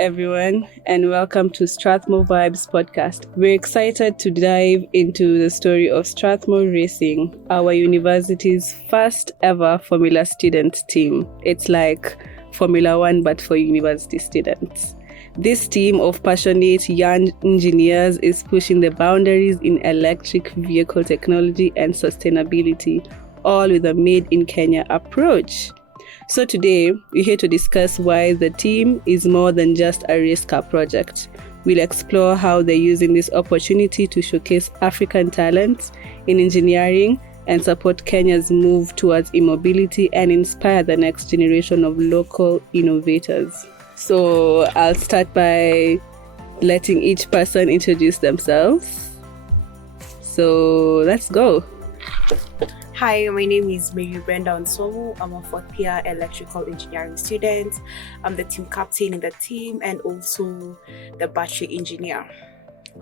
everyone, and welcome to Strathmore Vibes podcast. We're excited to dive into the story of Strathmore Racing, our university's first ever Formula student team. It's like Formula One, but for university students. This team of passionate young engineers is pushing the boundaries in electric vehicle technology and sustainability, all with a made-in-Kenya approach. So today, we're here to discuss why the team is more than just a race car project. We'll explore how they're using this opportunity to showcase African talents in engineering and support Kenya's move towards e-mobility and inspire the next generation of local innovators. So I'll start by letting each person introduce themselves. So let's go. Hi, my name is Mary Brenda Onsomu. I'm a fourth year electrical engineering student. I'm the team captain in the team and also the battery engineer.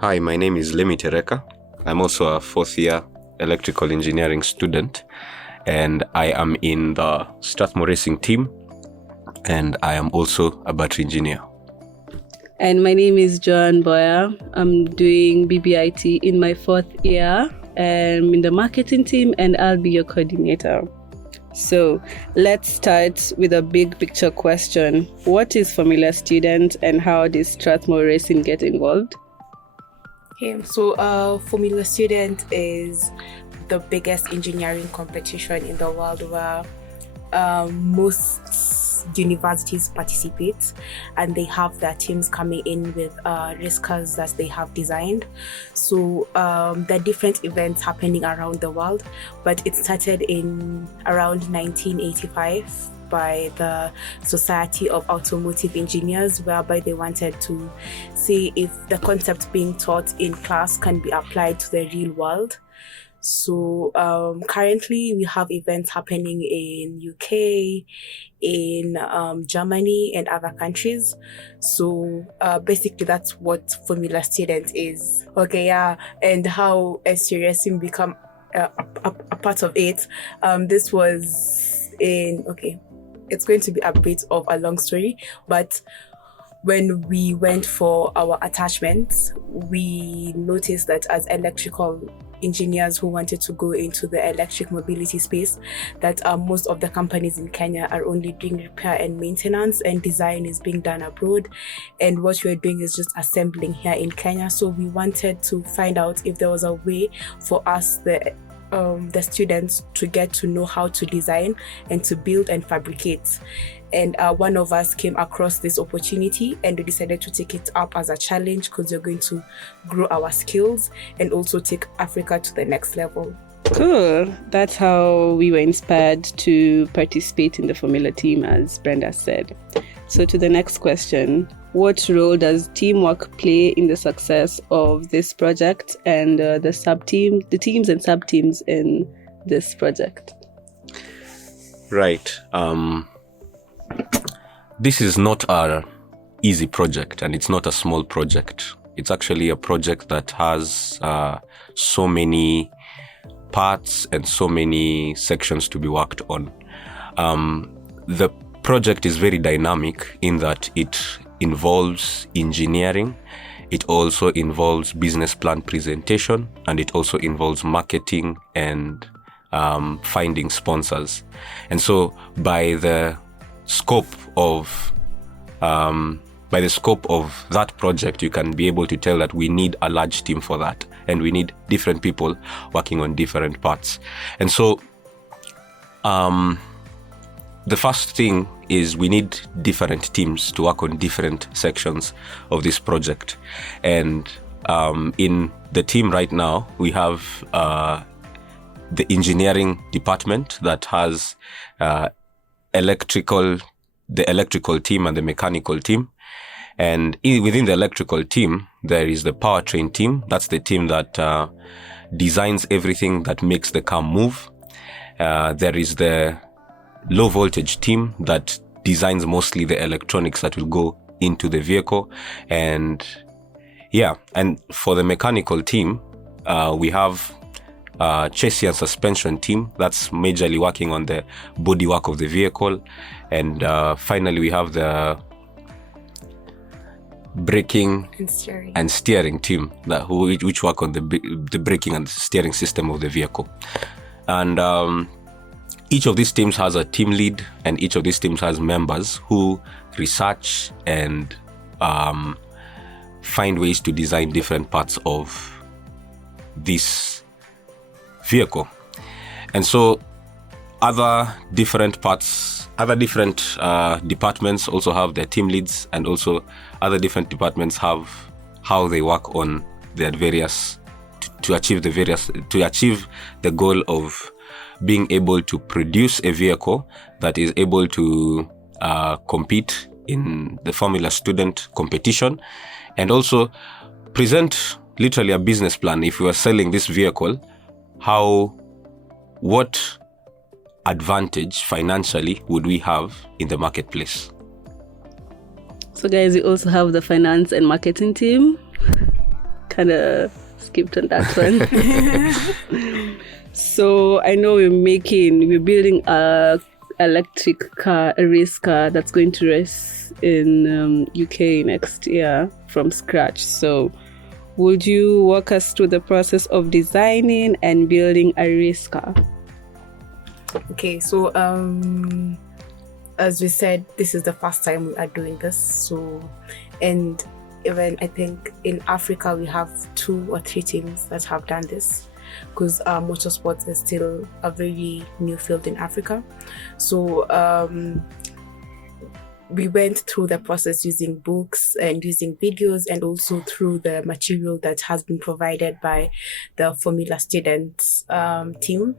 Hi, my name is Lemi Tereka. I'm also a fourth year electrical engineering student, and I am in the Strathmore Racing team, and I am also a battery engineer. And my name is Joan Boya. I'm doing BBIT in my fourth year. I'm in the marketing team, and I'll be your coordinator. So let's start with a big picture question. What is Formula Student and how does Strathmore Racing get involved? Okay, so Formula Student is the biggest engineering competition in the world where most universities participate, and they have their teams coming in with race cars that they have designed. So there are different events happening around the world, but it started in around 1985 by the Society of Automotive Engineers, whereby they wanted to see if the concept being taught in class can be applied to the real world. So currently we have events happening in UK, in Germany and other countries. So basically that's what Formula Student is. Okay, yeah, and how ST Racing become a part of it. This was it's going to be a bit of a long story, but when we went for our attachments, we noticed that as electrical engineers who wanted to go into the electric mobility space, that most of the companies in Kenya are only doing repair and maintenance, and design is being done abroad, and what we're doing is just assembling here in Kenya. So we wanted to find out if there was a way for us, the students, to get to know how to design and to build and fabricate. And one of us came across this opportunity, and we decided to take it up as a challenge because we're going to grow our skills and also take Africa to the next level. Cool. That's how we were inspired to participate in the Formula team, as Brenda said. So to the next question, what role does teamwork play in the success of this project and the teams and sub-teams in this project? Right. This is not an easy project, and it's not a small project. It's actually a project that has so many parts and so many sections to be worked on. The project is very dynamic in that it involves engineering, it also involves business plan presentation, and it also involves marketing and finding sponsors. And so by the scope of that project, you can be able to tell that we need a large team for that, and we need different people working on different parts. And so the first thing is we need different teams to work on different sections of this project. And in the team right now, we have the engineering department that has the electrical team and the mechanical team. And within the electrical team, there is the powertrain team. That's the team that designs everything that makes the car move. There is the low voltage team that designs mostly the electronics that will go into the vehicle. And for the mechanical team, we have chassis and suspension team that's majorly working on the bodywork of the vehicle. And finally, we have the braking and steering team which work on the braking and steering system of the vehicle. And each of these teams has a team lead, and each of these teams has members who research and find ways to design different parts of this vehicle. And so other different departments also have their team leads, and also other different departments have how they work on their various to achieve the goal of being able to produce a vehicle that is able to compete in the Formula Student competition, and also present literally a business plan. If we are selling this vehicle, what advantage financially would we have in the marketplace? So guys, you also have the finance and marketing team. Kind of skipped on that one. So I know we're building a electric car, a race car that's going to race in UK next year from scratch. So would you walk us through the process of designing and building a race car? Okay, so as we said, this is the first time we are doing this. So, and even I think in Africa we have 2 or 3 teams that have done this, because motorsports is still a very new field in Africa. So we went through the process using books and using videos, and also through the material that has been provided by the Formula Students team.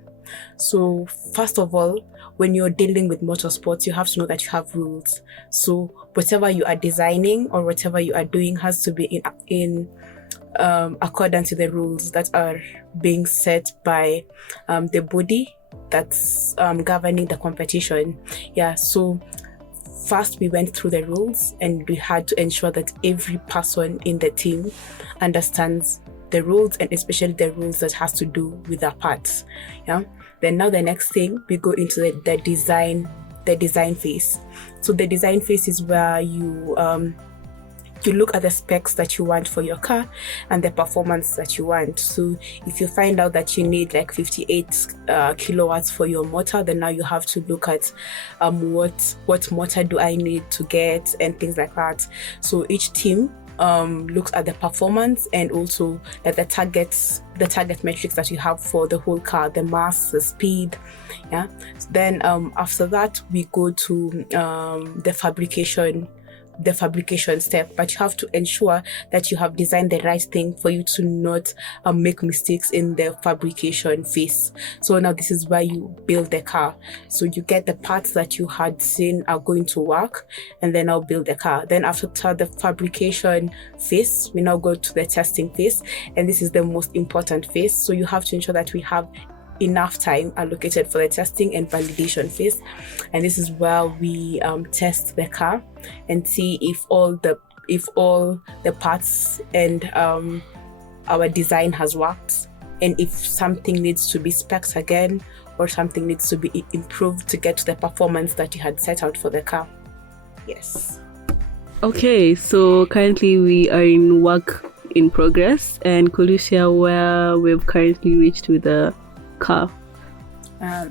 So first of all, when you're dealing with motorsports, you have to know that you have rules. So whatever you are designing or whatever you are doing has to be in accordance to the rules that are being set by the body that's governing the competition. Yeah, so first we went through the rules, and we had to ensure that every person in the team understands the rules, and especially the rules that has to do with their parts. Yeah. Then now the next thing, we go into the design phase. So the design phase is where you look at the specs that you want for your car and the performance that you want. So if you find out that you need like 58 kilowatts for your motor, then now you have to look at what motor do I need to get and things like that. So each team looks at the performance and also at the target metrics that you have for the whole car, the mass, the speed. Yeah. Then after that, we go to the fabrication step, but you have to ensure that you have designed the right thing for you to not make mistakes in the fabrication phase. So now this is where you build the car. So you get the parts that you had seen are going to work, and then I'll build the car. Then after the fabrication phase, we now go to the testing phase, and this is the most important phase. So you have to ensure that we have enough time allocated for the testing and validation phase, and this is where we test the car and see if all the parts and our design has worked, and if something needs to be spec'd again or something needs to be improved to get to the performance that you had set out for the car. Yes. Okay, so currently we are in work in progress, and could you share where we've currently reached with the car?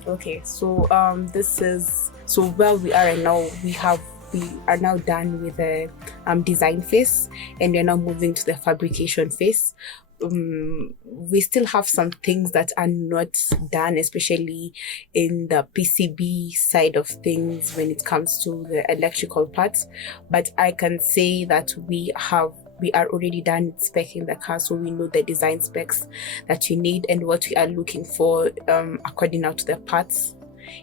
Okay, so this is where we are right now. We are now done with the design phase, and we're now moving to the fabrication phase. We still have some things that are not done, especially in the PCB side of things when it comes to the electrical parts, but I can say that we are already done speccing the car, so we know the design specs that you need and what we are looking for according to the parts.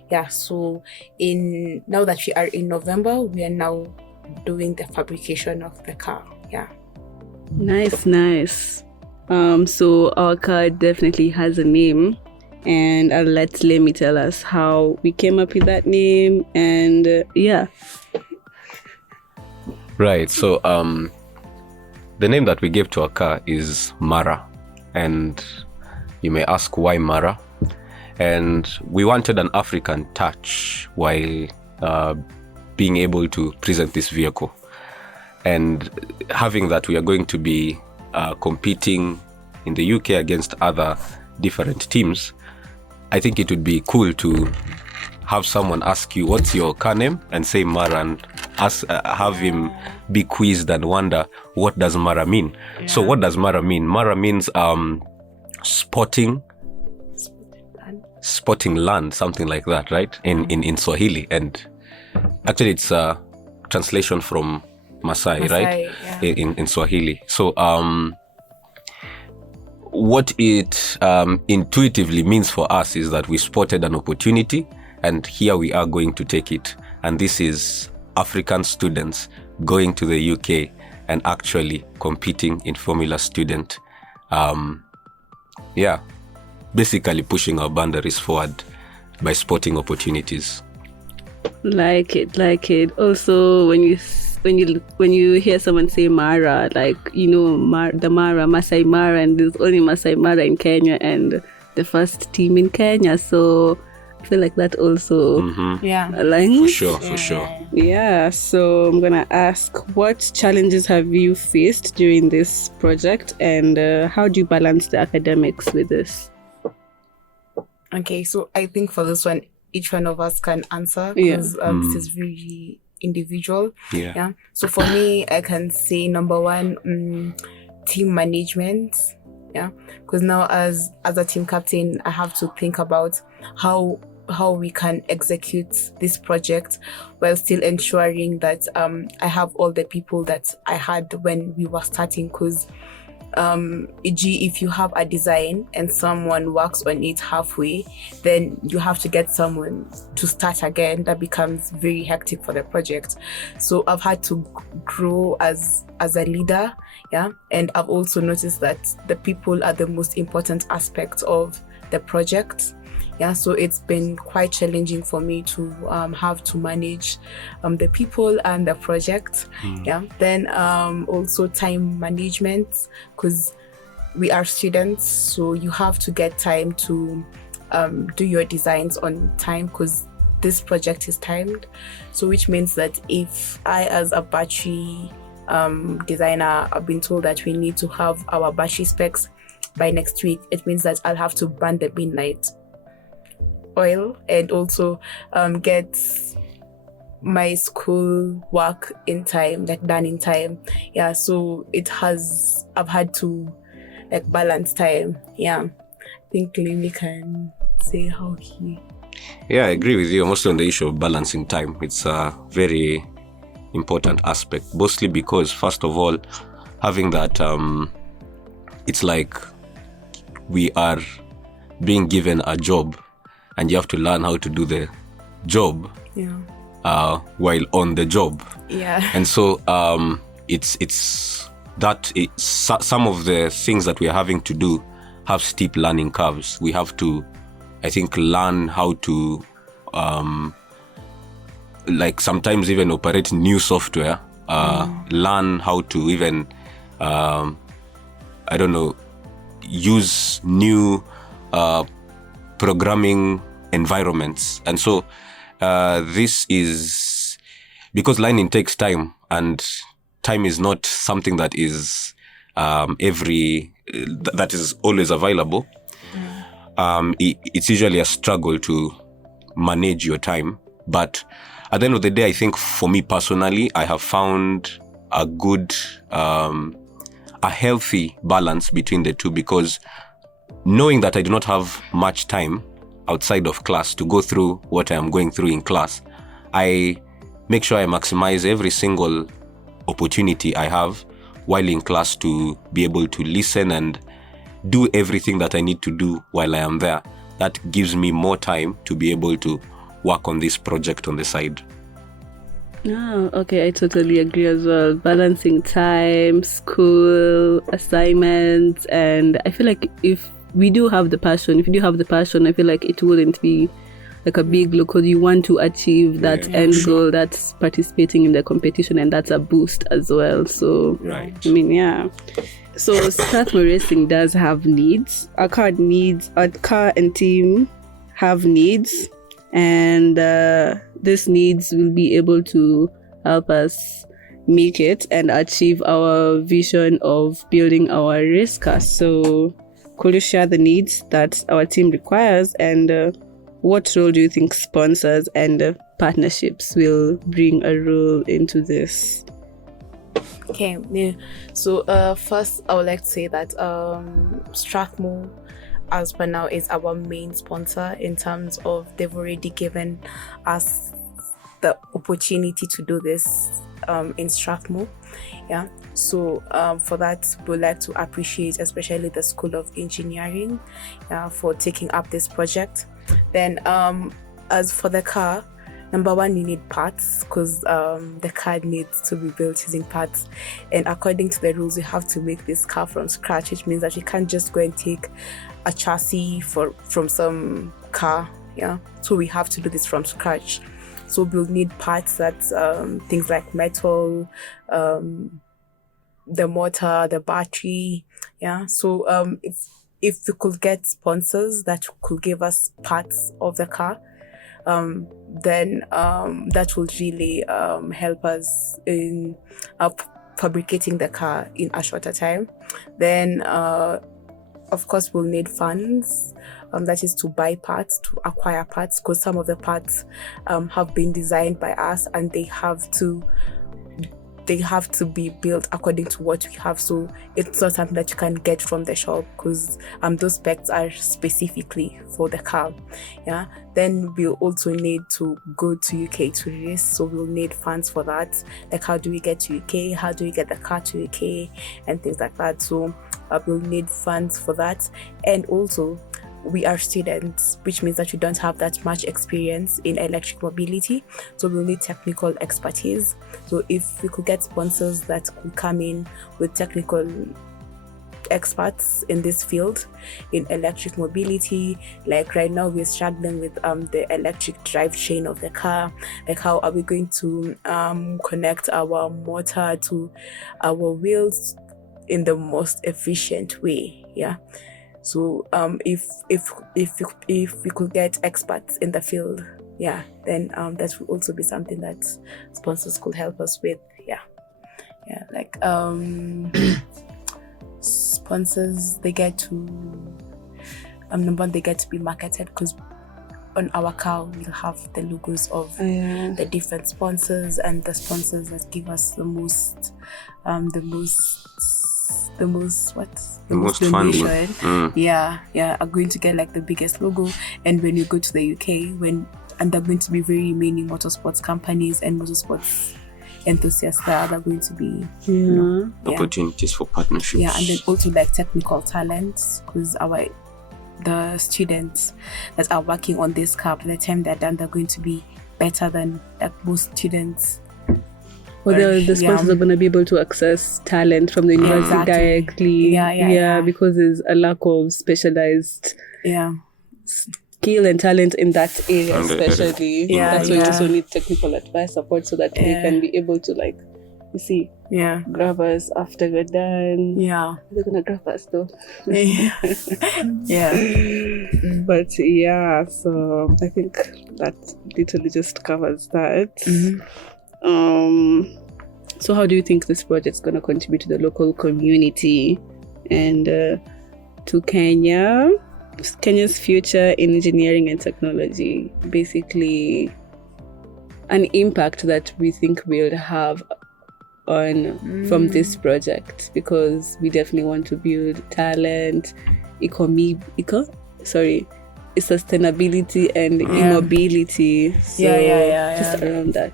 Yeah, so now that we are in November, we are now doing the fabrication of the car. Yeah. Nice. So our car definitely has a name, and I'll let Lemi tell us how we came up with that name, and yeah. Right, so the name that we gave to our car is Mara, and you may ask why Mara. And we wanted an African touch while being able to present this vehicle. And having that, we are going to be competing in the UK against other different teams. I think it would be cool to have someone ask you, what's your car name? And say Mara, and have him be quizzed and wonder, what does Mara mean? Yeah. So what does Mara mean? Mara means spotting land, something like that, right? In Swahili. And actually it's a translation from Masai, right? Yeah. In Swahili. So what it intuitively means for us is that we spotted an opportunity, and here we are going to take it. And this is African students going to the UK and actually competing in Formula Student. Basically pushing our boundaries forward by spotting opportunities. Like it. Also, when you hear someone say Mara, like, the Mara, Masai Mara, and there's only Masai Mara in Kenya and the first team in Kenya. So I feel like that also aligns. For sure. Yeah, so I'm gonna ask, what challenges have you faced during this project, and how do you balance the academics with this? Okay, so I think for this one, each one of us can answer, because this is very individual. Yeah. So for me, I can say number one, team management. Yeah, because now as a team captain, I have to think about how we can execute this project while still ensuring that I have all the people that I had when we were starting. Because if you have a design and someone works on it halfway, then you have to get someone to start again. That becomes very hectic for the project. So I've had to grow as a leader, and I've also noticed that the people are the most important aspect of the project. So it's been quite challenging for me to have to manage the people and the project. Then also time management, because we are students, so you have to get time to do your designs on time, because this project is timed. So which means that if I, as a battery designer, I've been told that we need to have our battery specs by next week, it means that I'll have to burn the midnight oil and also get my school work in time, like done in time. So I've had to balance time. I think Lily can say how he... I agree with you mostly on the issue of balancing time. It's a very important aspect, mostly because, first of all, having that, it's like we are being given a job, and you have to learn how to do the job while on the job. And so some of the things that we are having to do have steep learning curves. We have to, I think, learn how to sometimes even operate new software, learn how to even use new programming environments. And so this is because learning takes time, and time is not something that is that is always available. It's usually a struggle to manage your time, but at the end of the day, I think for me personally, I have found a good a healthy balance between the two, because knowing that I do not have much time outside of class to go through what I am going through in class, I make sure I maximize every single opportunity I have while in class to be able to listen and do everything that I need to do while I am there. That gives me more time to be able to work on this project on the side. Oh, okay, I totally agree as well. Balancing time, school, assignments, and I feel like if you do have the passion, I feel like it wouldn't be like a big look, because you want to achieve that end goal, that's participating in the competition, and that's a boost as well. So, So Strathmore Racing does have needs. Our car and team have needs, and these needs will be able to help us make it and achieve our vision of building our race car. So could you share the needs that our team requires, and what role do you think sponsors and partnerships will bring a role into this? Okay, yeah. So first I would like to say that Strathmore, as per now, is our main sponsor in terms of they've already given us the opportunity to do this in Strathmore. Yeah. So for that, we'd like to appreciate especially the School of Engineering for taking up this project. Then as for the car, number one, you need parts, because the car needs to be built using parts. And according to the rules, we have to make this car from scratch, which means that you can't just go and take a chassis from some car. Yeah. So we have to do this from scratch. So we'll need parts that things like metal, the motor, the battery. Yeah. So if we could get sponsors that could give us parts of the car, then that will really help us in fabricating the car in a shorter time. Then of course we'll need funds, that is to buy parts, to acquire parts, because some of the parts have been designed by us and they have to be built according to what we have. So it's not something that you can get from the shop, because those specs are specifically for the car. Yeah. Then we'll also need to go to UK to race, so we'll need funds for that. Like, how do we get to UK? How do we get the car to UK? And things like that. So we'll need funds for that. And also, we are students, which means that we don't have that much experience in electric mobility. So we'll need technical expertise. So if we could get sponsors that could come in with technical experts in this field, in electric mobility, like right now we're struggling with the electric drivetrain of the car. Like, how are we going to connect our motor to our wheels in the most efficient way? Yeah. So if we could get experts in the field, yeah, then that will also be something that sponsors could help us with. Yeah. Like sponsors, they get to number one, they get to be marketed, because on our car we'll have the logos of the different sponsors, and the sponsors that give us the most funding. Are going to get like the biggest logo. And when you go to the UK, and there are going to be very many motorsports companies and motorsports enthusiasts that are going to be opportunities for partnerships. Yeah, and then also like technical talents, because the students that are working on this car, by the time they're done, they're going to be better than like most students. Well, the sponsors are going to be able to access talent from the university directly. Because there's a lack of specialized skill and talent in that area, especially. That's why you also need technical advice support, so that they can be able to, like, you see, grab us after we're done. Yeah. They're going to grab us though. But so I think that literally just covers that. So how do you think this project is going to contribute to the local community and to Kenya's future in engineering and technology? Basically, an impact that we think we'll have from this project, because we definitely want to build talent, sustainability and immobility. So just around that.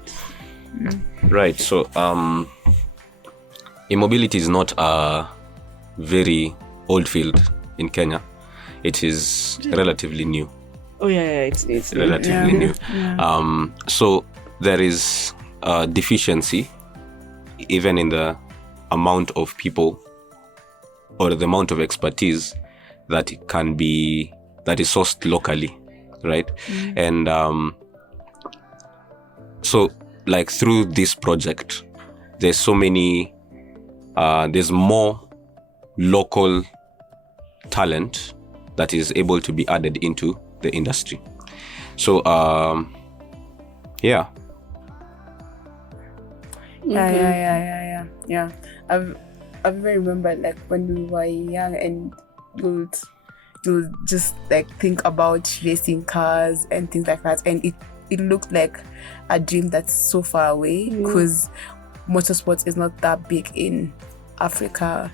Right. So immobility is not a very old field in Kenya. It is relatively new. It's relatively new. So there is a deficiency even in the amount of people or the amount of expertise that is sourced locally, right? And so, like, through this project, there's more local talent that is able to be added into the industry. So Yeah. I've even remembered like when we were young and you'd just like think about racing cars and things like that, and it looked like a dream that's so far away because motorsports is not that big in Africa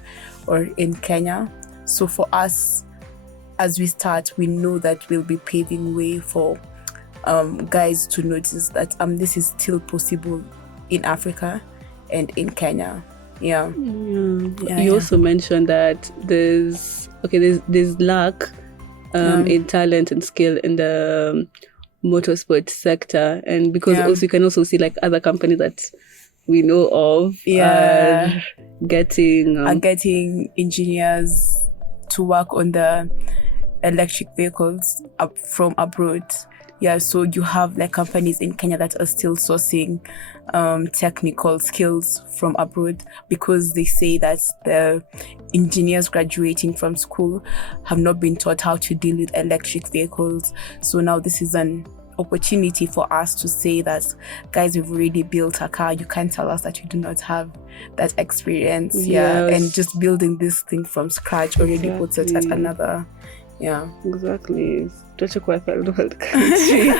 or in Kenya. So for us, as we start, we know that we'll be paving way for guys to notice that this is still possible in Africa and in Kenya. You also mentioned that there's lack in talent and skill in the motorsport sector, and because also you can also see like other companies that we know of are getting engineers to work on the electric vehicles from abroad. So you have like companies in Kenya that are still sourcing technical skills from abroad because they say that the engineers graduating from school have not been taught how to deal with electric vehicles. So now this is an opportunity for us to say that, guys, we've already built a car. You can't tell us that you do not have that experience. And just building this thing from scratch already puts it at another. Exactly. Such a quite third world country.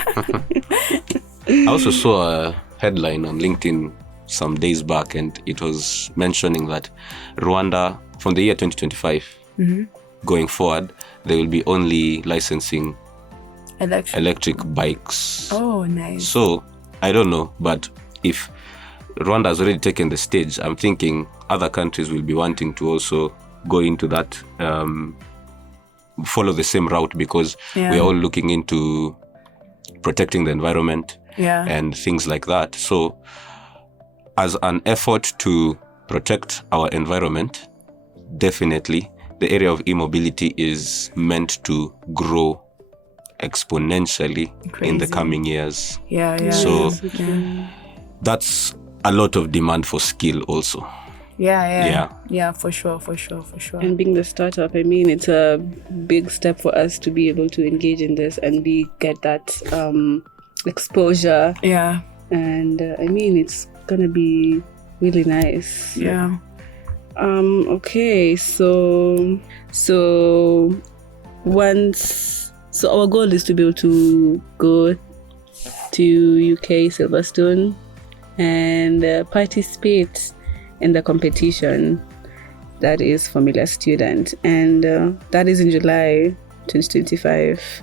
I also saw a headline on LinkedIn some days back, and it was mentioning that Rwanda, from the year 2025 going forward, they will be only licensing electric bikes. Oh, nice. So I don't know, but if Rwanda has already taken the stage, I'm thinking other countries will be wanting to also go into that, follow the same route, because we are all looking into protecting the environment and things like that. So as an effort to protect our environment, definitely the area of e-mobility is meant to grow exponentially in the coming years. So that's a lot of demand for skill also. For sure. And being the startup, I mean, it's a big step for us to be able to engage in this and get that exposure. And I mean, it's gonna be really nice. Okay, so our goal is to be able to go to UK Silverstone and participate in the competition that is Formula Student, and that is in July 2025.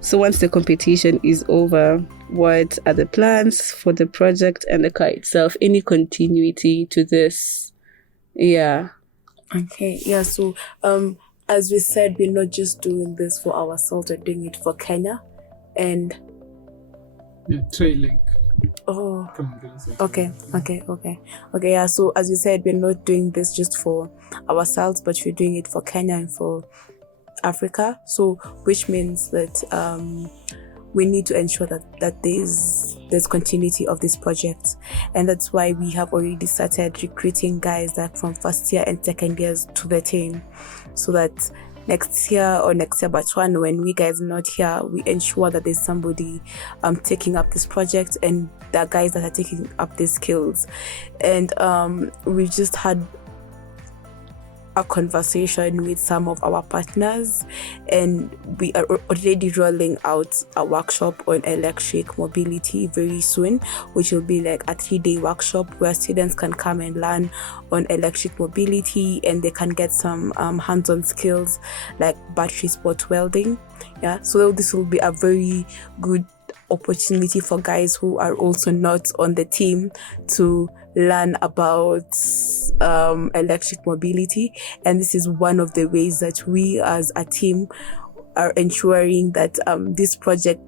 So once the competition is over, what are the plans for the project and the car itself? Any continuity to this? So as we said, we're not just doing this for ourselves, we're doing it for Kenya and trailing. Okay. So as you said, we're not doing this just for ourselves, but we're doing it for Kenya and for Africa. So which means that we need to ensure that there's continuity of this project, and that's why we have already started recruiting guys that from first year and second years to the team, so that next year but one, when we guys are not here, we ensure that there's somebody taking up this project and the guys that are taking up these skills. And we just had a conversation with some of our partners, and we are already rolling out a workshop on electric mobility very soon, which will be like a 3-day workshop where students can come and learn on electric mobility, and they can get some hands-on skills like battery spot welding. So this will be a very good opportunity for guys who are also not on the team to learn about electric mobility. And this is one of the ways that we as a team are ensuring that this project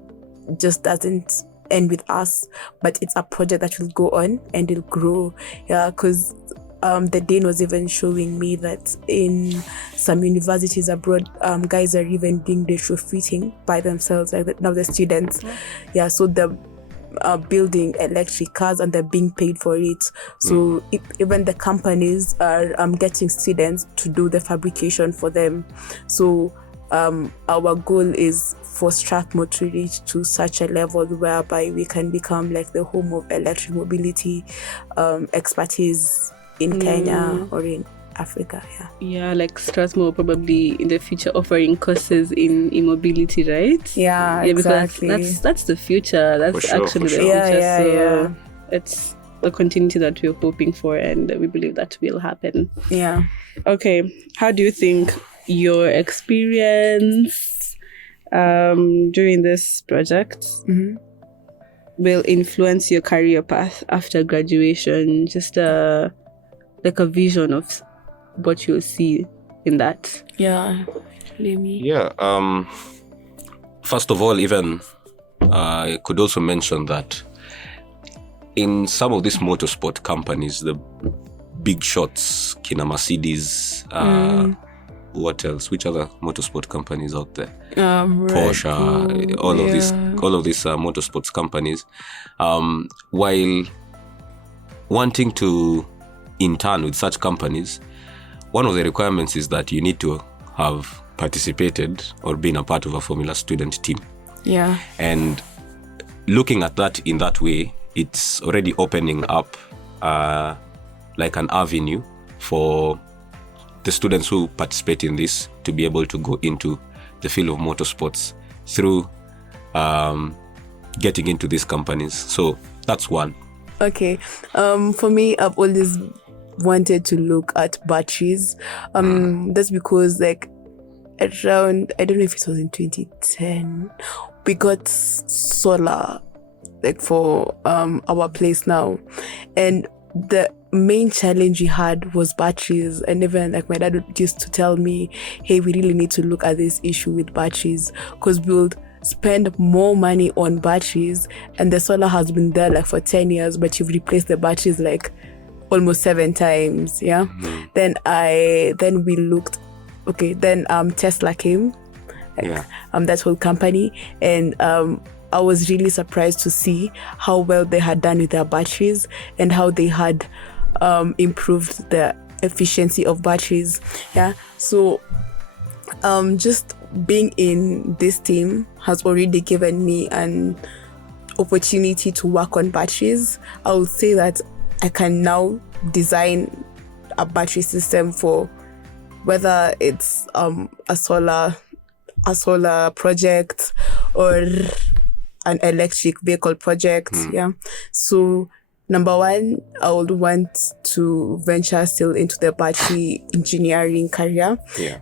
just doesn't end with us, but it's a project that will go on and it'll grow. Because the Dane was even showing me that in some universities abroad, guys are even doing retrofitting by themselves, like now the students. So the building electric cars and they're being paid for it. So even the companies are getting students to do the fabrication for them. So our goal is for Strathmore to reach to such a level whereby we can become like the home of electric mobility expertise in Kenya or in Africa. Yeah, like Strathmore probably in the future offering courses in e-mobility, right? Yeah, exactly. Because that's the future. That's actually the future. It's the continuity that we're hoping for, and we believe that will happen. Yeah. Okay, how do you think your experience during this project will influence your career path after graduation? Just like a vision of what you'll see in that. Yeah. First of all, even I could also mention that in some of these motorsport companies, the big shots, Kina Mercedes, what else? Which other motorsport companies out there? Porsche, all of these motorsports companies. While wanting to intern with such companies, one of the requirements is that you need to have participated or been a part of a Formula student team. Yeah. And looking at that in that way, it's already opening up like an avenue for the students who participate in this to be able to go into the field of motorsports through getting into these companies. So that's one. Okay. For me, I've always wanted to look at batteries. That's because like around, I don't know if it was in 2010, we got solar like for our place now, and the main challenge we had was batteries. And even like my dad used to tell me, hey, we really need to look at this issue with batteries, because we'll spend more money on batteries and the solar has been there like for 10 years, but you've replaced the batteries like almost 7 times. Then we looked, then Tesla came, that whole company, and I was really surprised to see how well they had done with their batteries and how they had improved the efficiency of batteries. So just being in this team has already given me an opportunity to work on batteries. I would say that I can now design a battery system for whether it's a solar project or an electric vehicle project. So number one, I would want to venture still into the battery engineering career.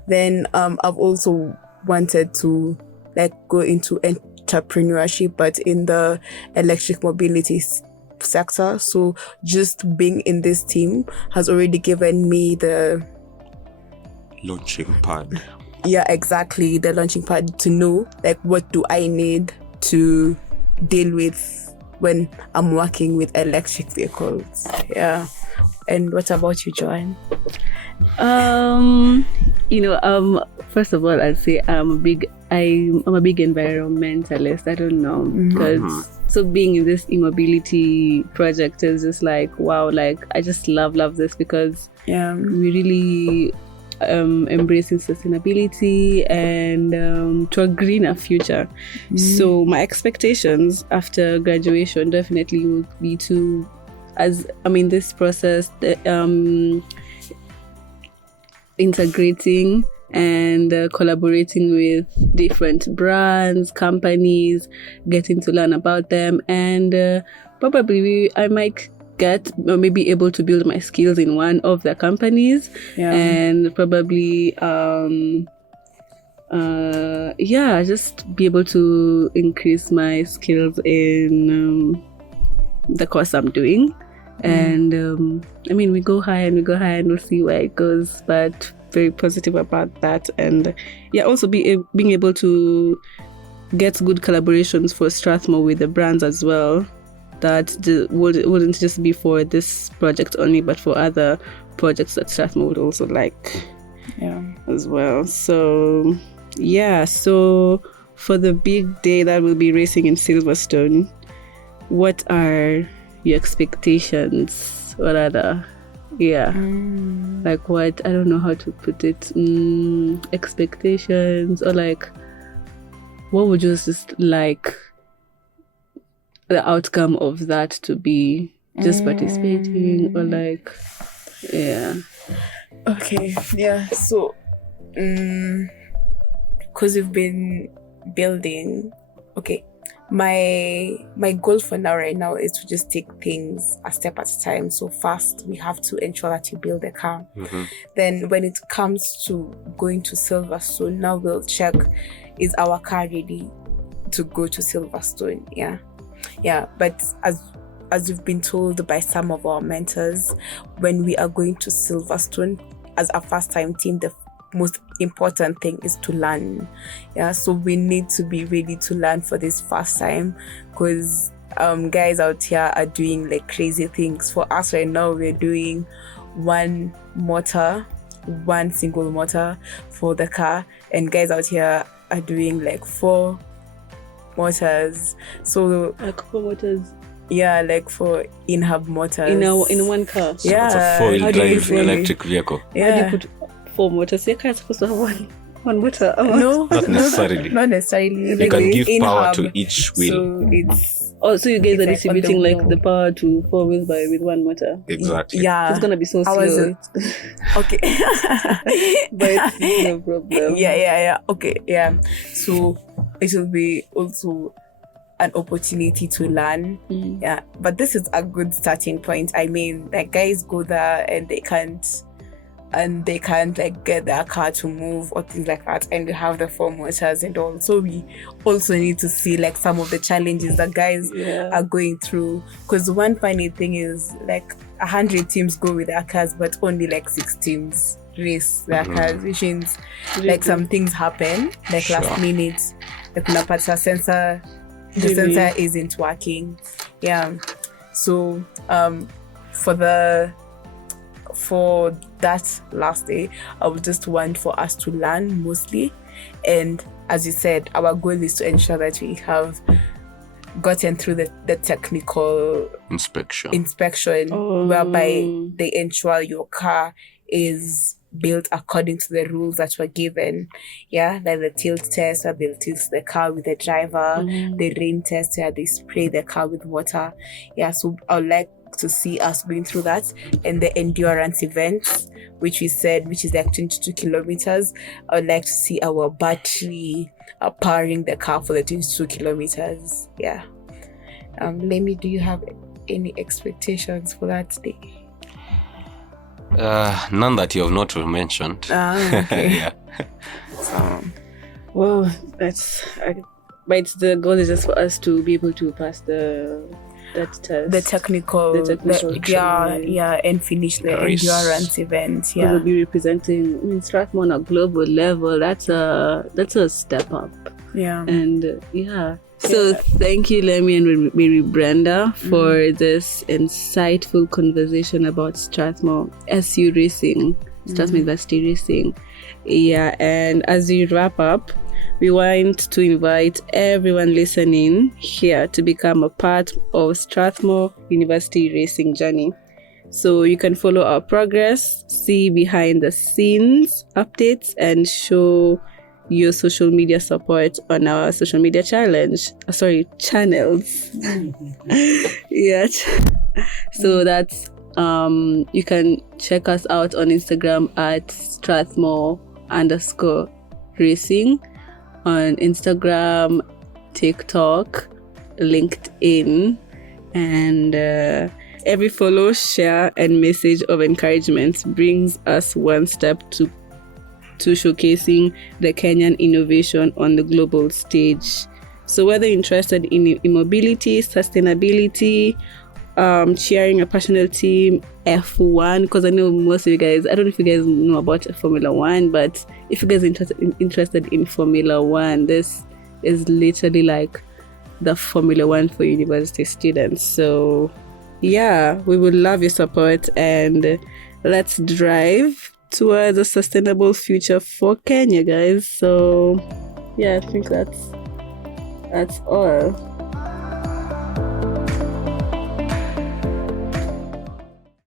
Then I've also wanted to like go into entrepreneurship, but in the electric mobility sector. So just being in this team has already given me the launching pad. Exactly, the launching pad to know like what do I need to deal with when I'm working with electric vehicles. And what about you, Joanne? First of all, I'd say I'm a big environmentalist. I don't know, because so being in this e-mobility project is just like wow, like I just love this, because we really embracing sustainability and to a greener future. So my expectations after graduation definitely would be to, this process, integrating and collaborating with different brands, companies, getting to learn about them, and probably I might get or maybe able to build my skills in one of the companies, and probably just be able to increase my skills in the course I'm doing. And we go high and we'll see where it goes, but very positive about that. And also being able to get good collaborations for Strathmore with the brands as well, that wouldn't just be for this project only, but for other projects that Strathmore would also like as well. So for the big day that will be racing in Silverstone, what are your expectations? What are the Yeah. Like what, I don't know how to put it, expectations, or like what would you just like the outcome of that to be, just participating, or like, yeah. Okay, yeah. So, because we've been building, okay, my goal for right now is to just take things a step at a time. So first, we have to ensure that you build a car. Then when it comes to going to Silverstone, now we'll check, is our car ready to go to Silverstone? Yeah. But as we've been told by some of our mentors, when we are going to Silverstone as a first-time team, the most important thing is to learn. Yeah, so we need to be ready to learn for this first time, because guys out here are doing like crazy things. For us right now, we're doing one single motor for the car, and guys out here are doing like 4 motors. So Like 4 motors yeah, like for in-hub motors in one car. So it's a 4-wheel drive electric vehicle. How do you put 4 motors? Your car is supposed to have one motor. No, Not necessarily. not necessarily. You Like can give power in-hub. to each wheel. So it's So you guys are It's like on the distributing like wheel. the power to 4 wheels with one motor. Exactly. yeah. It's gonna be so How is slow. Okay. But it's no problem. Yeah. Okay, yeah. So it will be also an opportunity to learn. Yeah. But this is a good starting point. I mean, like guys go there and they can't like get their car to move or things like that, and we have the 4 motors and all. So we also need to see like some of the challenges that guys are going through, because one funny thing is like 100 teams go with their cars, but only like 6 teams race their cars, which means like some things happen like last minute, like unapata sensor, the sensor isn't working. Yeah. So for that last day, I would just want for us to learn mostly. And as you said, our goal is to ensure that we have gotten through the technical inspection whereby they ensure your car is built according to the rules that were given. Yeah, like the tilt test where they'll tilt the car with the driver, the rain test where they spray the car with water. Yeah, so I would like to see us going through that, and the endurance events, which we said, which is like 22 kilometers. I would like to see our battery powering the car for the 22 kilometers. Yeah. Lemmy, do you have any expectations for that day? None that you have not mentioned. Okay. Yeah. Well, but the goal is just for us to be able to pass that test. The technical and finish the race. endurance event. We will be representing Strathmore on a global level. That's a step up. Yeah. And so thank you, Lemmy and Mary Brenda, for this insightful conversation about Strathmore SU Racing, Strathmore University Racing. Yeah, and as we wrap up, we want to invite everyone listening here to become a part of Strathmore University Racing journey. So you can follow our progress, see behind the scenes updates, and show your social media support on our social media channels. Yeah. So that's you can check us out on Instagram at Strathmore_racing, on Instagram, TikTok, LinkedIn, and every follow, share, and message of encouragement brings us one step to showcasing the Kenyan innovation on the global stage. So whether you're interested in mobility, sustainability, cheering a passionate team, F1, because I know most of you guys, I don't know if you guys know about Formula 1, but if you guys are interested in Formula 1, this is literally like the Formula 1 for university students. So yeah, we would love your support, and let's drive towards a sustainable future for Kenya, guys. So yeah, I think that's all.